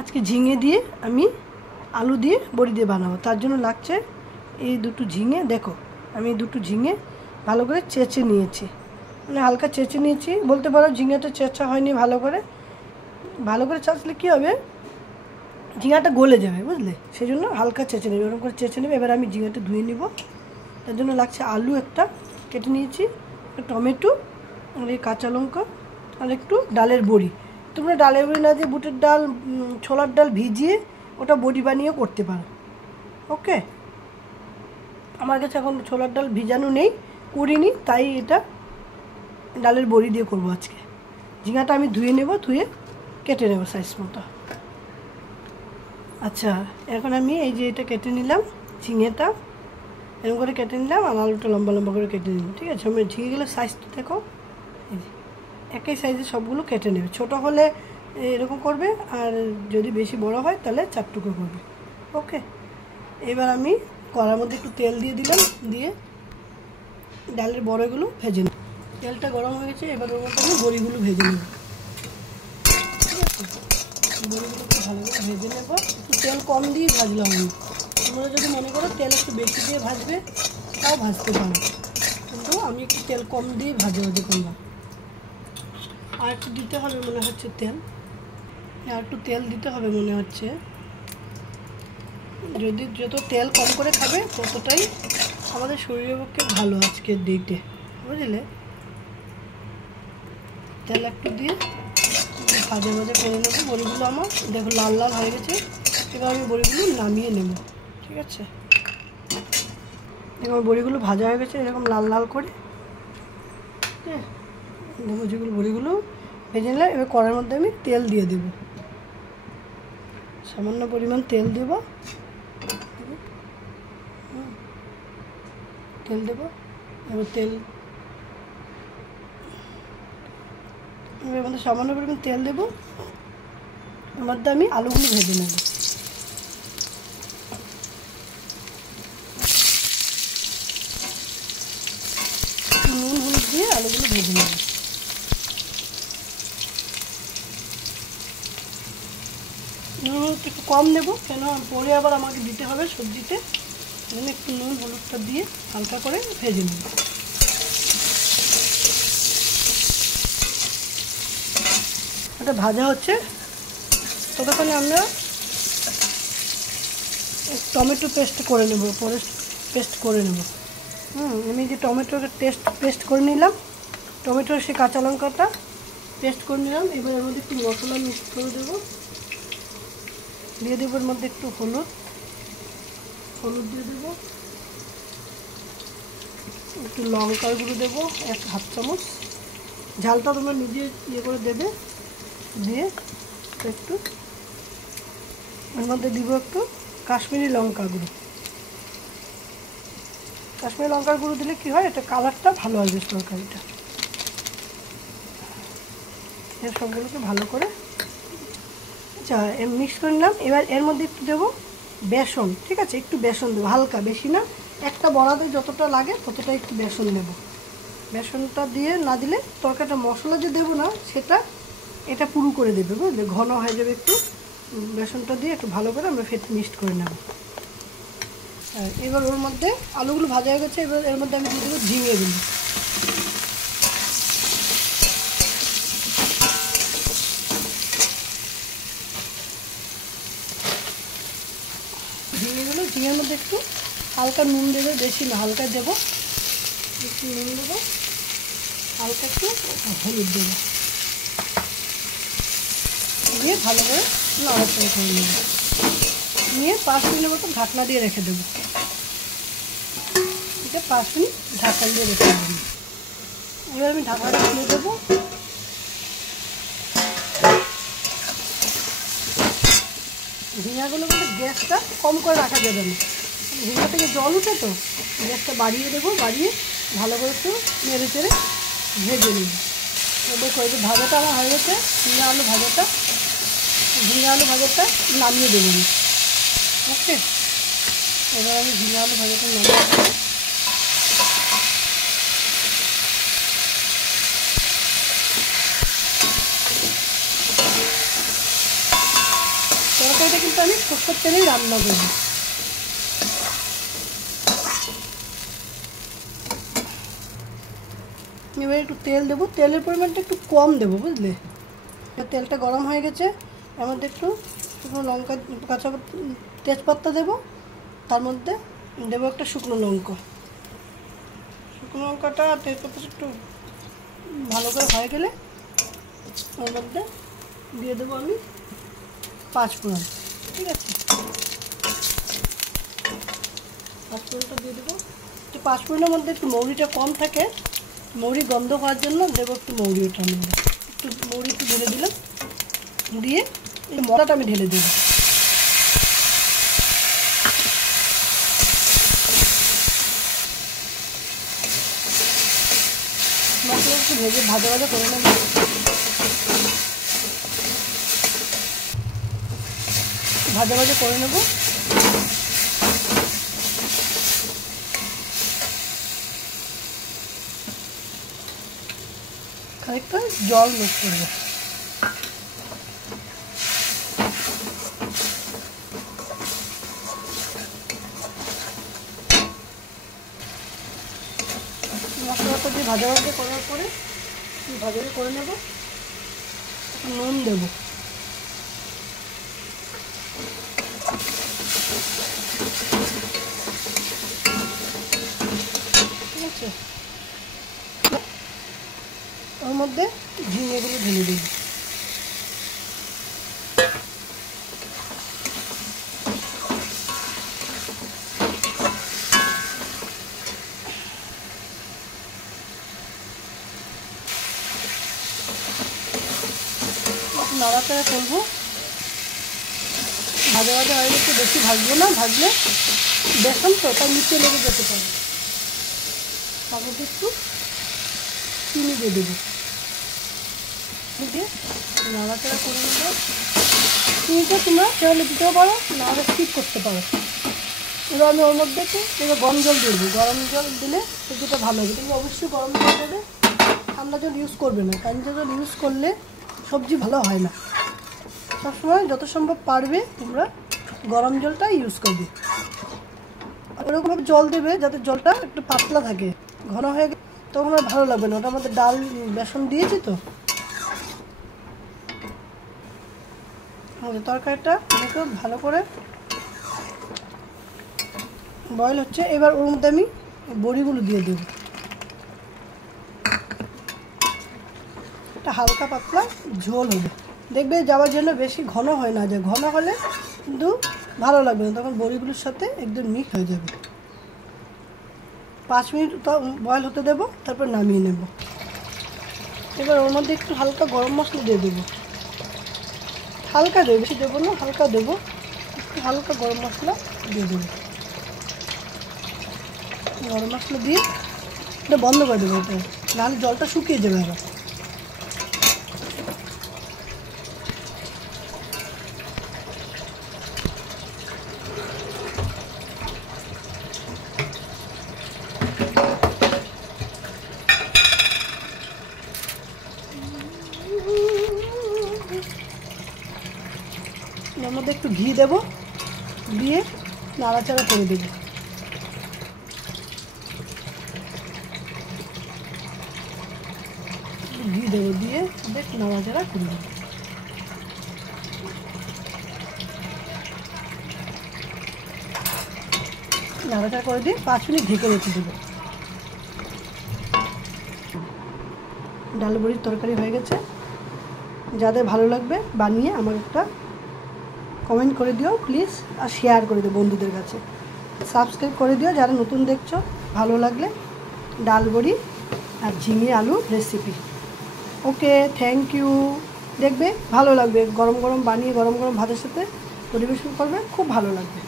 আজকে ঝিঙে দিয়ে আমি আলু দিয়ে বড়ি দিয়ে বানাবো। তার জন্য লাগছে এই দুটো ঝিঙে। দেখো আমি দুটো ঝিঙে ভালো করে চেঁচে নিয়েছি, মানে হালকা চেঁচে নিয়েছি। বলতে পারো ঝিঙেটা চেঁচা হয়নি ভালো করে চাঁচলে কী হবে, ঝিঙাটা গলে যাবে, বুঝলে? সেই জন্য হালকা চেঁচে নেবে, এরকম করে চেঁচে নেবে। এবার আমি ঝিঙাটা ধুয়ে নেব। তার জন্য লাগছে আলু একটা কেটে নিয়েছি, টমেটো আর এই কাঁচা লঙ্কা আর একটু ডালের বড়ি। তোমরা ডালের বড়ি না দিয়ে বুটের ডাল, ছোলার ডাল ভিজিয়ে ওটা বড়ি বানিয়ে করতে পারো। ওকে, আমার কাছে এখন ছোলার ডাল ভিজানো নেই, করিনি, তাই এটা ডালের বড়ি দিয়ে করবো আজকে। ঝিঙাটা আমি ধুয়ে নেব, ধুয়ে কেটে নেব সাইজ মতো। আচ্ছা, এখন আমি এই যে এটা কেটে নিলাম, ঝিঙেটা এরকম করে কেটে নিলাম আর আলুটা লম্বা লম্বা করে কেটে নিলাম। ঠিক আছে, আমি ঝিঙেগুলো সাইজটা দেখো, এই যে একই সাইজে সবগুলো কেটে নেবে। ছোটো হলে এরকম করবে, আর যদি বেশি বড় হয় তাহলে 4 টুকরো করবে। ওকে, এবার আমি কড়ার মধ্যে একটু তেল দিয়ে দিলাম, দিয়ে ডালের বড়িগুলো ভেজে নেব। তেলটা গরম হয়ে গেছে, এবার ওর মধ্যে আমি বড়িগুলো ভেজে নেব। ঠিক আছে, বড়িগুলোকে ভালো করে ভেজে নেব। একটু তেল কম দিয়ে ভাজলাম আমি। তোমরা যদি মনে করো তেল একটু বেশি দিয়ে ভাজবে তাও ভাজতে পারো, কিন্তু আমি একটু তেল কম দিয়ে ভাজে করলাম। আর একটু দিতে হবে মনে হচ্ছে তেল, আর একটু তেল দিতে হবে মনে হচ্ছে। যত তেল কম করে খাবে ততটাই আমাদের শরীরের পক্ষে ভালো আজকের ডেটে, বুঝলে? তেল একটু দিয়ে ভাজা ভাজা করে নেবো। বড়িগুলো আমার দেখো লাল লাল হয়ে গেছে, এবার আমি বড়িগুলো নামিয়ে নেব। ঠিক আছে, এবার বড়িগুলো ভাজা হয়ে গেছে এরকম লাল লাল করে। হ্যাঁ, দেখো যেগুলো বড়িগুলো ভেজে নিলাম। এবার কড়াইয়ের মধ্যে আমি তেল দিয়ে দেব, সামান্য পরিমাণ তেল দেব। তেল দেব, এবার এবার মধ্যে সামান্য পরিমাণ তেল দেবো। এর মধ্যে আমি আলুগুলো ভেজে নেব। নুন হলুদ দিয়ে আলুগুলো ভেজে নেব। নুন হলুদ একটু কম নেব, কেন পরে আবার আমাকে দিতে হবে সবজিতে। এখানে একটু নুন হলুদটা দিয়ে হালকা করে ভেজে নেব। এটা ভাজা হচ্ছে, ততক্ষণে আমরা টমেটো পেস্ট করে নেব, আমি যে টমেটোর পেস্ট করে নিলাম, টমেটোর সে কাঁচা লঙ্কাটা পেস্ট করে নিলাম। এবার এর মধ্যে একটু মশলা মিক্স করে দেবো, দিয়ে দেবো এর মধ্যে একটু হলুদ দিয়ে দেবো, একটু লঙ্কার গুঁড়ো দেবো 1/2 চামচ। ঝালটা তোমরা নিজে ইয়ে করে দেবে। দিয়ে একটু এর মধ্যে দিব একটু কাশ্মীরি লঙ্কা গুঁড়ো। কাশ্মীরি লঙ্কার গুঁড়ো দিলে কি হয়, এটা কালারটা ভালো আসবে তরকারিটা। এর সবগুলোকে ভালো করে মিক্স করে নিলাম। এবার এর মধ্যে একটু দেবো বেসন। ঠিক আছে, একটু বেসন দেবো, হালকা, বেশি না। একটা বড়াতে যতটা লাগে ততটা একটু বেসন দেবো। বেসনটা দিয়ে না দিলে তরকারিটা, মশলা যে দেবো না সেটা এটা পুরো করে দেবে, বুঝলে? ঘন হয়ে যাবে একটু। বেসনটা দিয়ে একটু ভালো করে আমরা মিক্সড করে নেব। এবার ওর মধ্যে আলুগুলো ভাজা হয়ে গেছে, এবার এর মধ্যে আমি দিয়ে দেবো ঝিঙেগুলো। ঝিঙের মধ্যে একটু হালকা নুন দেবে, বেশি না, হালকা দেবো। একটু নুন দেবো, হালকা একটু হলুদ দেবো, দিয়ে ভালো করে নাড়াচাড়া করে নেব। নিয়ে 5 মিনিটের মতো ঢাকনা দিয়ে রেখে দেবো। এটা 5 মিনিট ঢাকনা দিয়ে রেখে দেবো। এবার আমি ঢাকনাটা খুলে দেবো। ঝিঙাগুলো কিন্তু গ্যাসটা কম করে রাখা যাবে না, ঝিঙা থেকে জল উঠে, তো গ্যাসটা বাড়িয়ে দেবো। বাড়িয়ে ভালো করে একটু নেড়ে চেড়ে ভেজে নেব। দেখো এই যে ভাজাটা আমার হয়ে গেছে, ঝিঙা আলু ভাজাটা নামিয়ে দেবো আমি। ওকে, এবার আমি ঝিঙা আলু ভাজাটা নামিয়ে দেবো। তরকারিটা কিন্তু আমি সরষের তেলেই রান্না করব। এবার একটু তেল দেবো, তেলের পরিমাণটা একটু কম দেবো, বুঝলে। তেলটা গরম হয়ে গেছে, এর মধ্যে একটু শুকনো লঙ্কা, কাঁচা তেজপাতা দেবো, তার মধ্যে দেবো একটা শুকনো লঙ্কা। শুকনো লঙ্কাটা আর তেজপাতা একটু ভালো করে হয়ে গেলে ওর মধ্যে দিয়ে দেবো আমি 5 ফোড়ন। ঠিক আছে, 5 ফোড়নটা দিয়ে দেবো। তো 5 ফোড়নের মধ্যে একটু মৌরিটা কম থাকে, মৌরি গন্ধ হওয়ার জন্য দেবো একটু মৌরি। ওটার মধ্যে একটু মৌরি একটু ঢেলে দিলাম, দিয়ে এই মশলাটা আমি ঢেলে দেবো। মশলা একটু ভেজে ভাজা ভাজা করে নেব। ভাজা ভাজা করে নেব। খানিকটা জল মিক্স করবো। মশলাটা দিয়ে ভাজা ভাজা করার পরে ভাজা করে নেব। নুন দেব, ঠিক আছে। ওর মধ্যে ঝিঙেগুলো ঢেলে দেব। নাড়াচাড়া করবো। ভাজা ভাজা হয়ে গেছে, বেশি ভাজবো না, ভাজলে বেসন তো তার নিচে লেগে যেতে পারে। তারপর একটু চিনি দিয়ে দেবো, দিয়ে নাড়াচাড়া করে নেবো। চিনিটা তোমরা চাইলে দিতেও পারো, নাহলে স্কিপ করতে পারো। এবার আমি ওর মধ্যে এবার গরম জল দিয়ে দেবো। গরম জল দিলে সেটা ভালো হবে। তুমি অবশ্যই গরম জল দেবে, ঠান্ডা জল ইউজ করবে না। ঠান্ডা জল ইউজ করলে সবজি ভালো হয় না। সবসময় যত সম্ভব পারবে তোমরা গরম জলটা ইউজ করবে। ওরকমভাবে জল দেবে যাতে জলটা একটু পাতলা থাকে, ঘন হয়ে গেলে তখন আর ভালো লাগবে না। ওটার মধ্যে ডাল বেসন দিয়েছি তো। তরকারিটা দেখো ভালো করে বয়েল হচ্ছে। এবার ওর মধ্যে আমি বড়িগুলো দিয়ে দেব। একটা হালকা পাতলা ঝোল হবে, দেখবে যাওয়ার জন্য বেশি ঘন হয় না, যে ঘন হলে কিন্তু ভালো লাগবে না, তখন বড়িগুলোর সাথে একদম মিক্স হয়ে যাবে। 5 মিনিট বয়েল হতে দেবো, তারপর নামিয়ে নেব। এবার ওর মধ্যে একটু হালকা গরম মশলা দিয়ে দেবো। হালকা দেবো, বেশি দেবো না, হালকা দেবো। একটু হালকা গরম মশলা দিয়ে দেবো। গরম মশলা দিয়ে এটা বন্ধ করে দেবো, এটা নাহলে জলটা শুকিয়ে যাবে আবার। এর মধ্যে একটু ঘি দেবো, দিয়ে নাড়াচাড়া করে দেবো। ঘি দেবো, দিয়ে বেশ নাড়াচাড়া করে দেবো। নাড়াচাড়া করে দিয়ে 5 মিনিট ঢেকে রেখে দেবো। ডাল বড়ির তরকারি হয়ে গেছে। যাদের ভালো লাগবে বানিয়ে আমার একটা কমেন্ট করে দিও প্লিজ, আর শেয়ার করে দিও বন্ধুদের কাছে। সাবস্ক্রাইব করে দিও যারা নতুন দেখছো। ভালো লাগলে ডাল বড়ি আর ঝিঙে আলু রেসিপি। Okay, thank you. দেখবে ভালো লাগবে, গরম গরম বানিয়ে গরম গরম ভাতের সাথে পরিবেশন করবে, খুব ভালো লাগবে।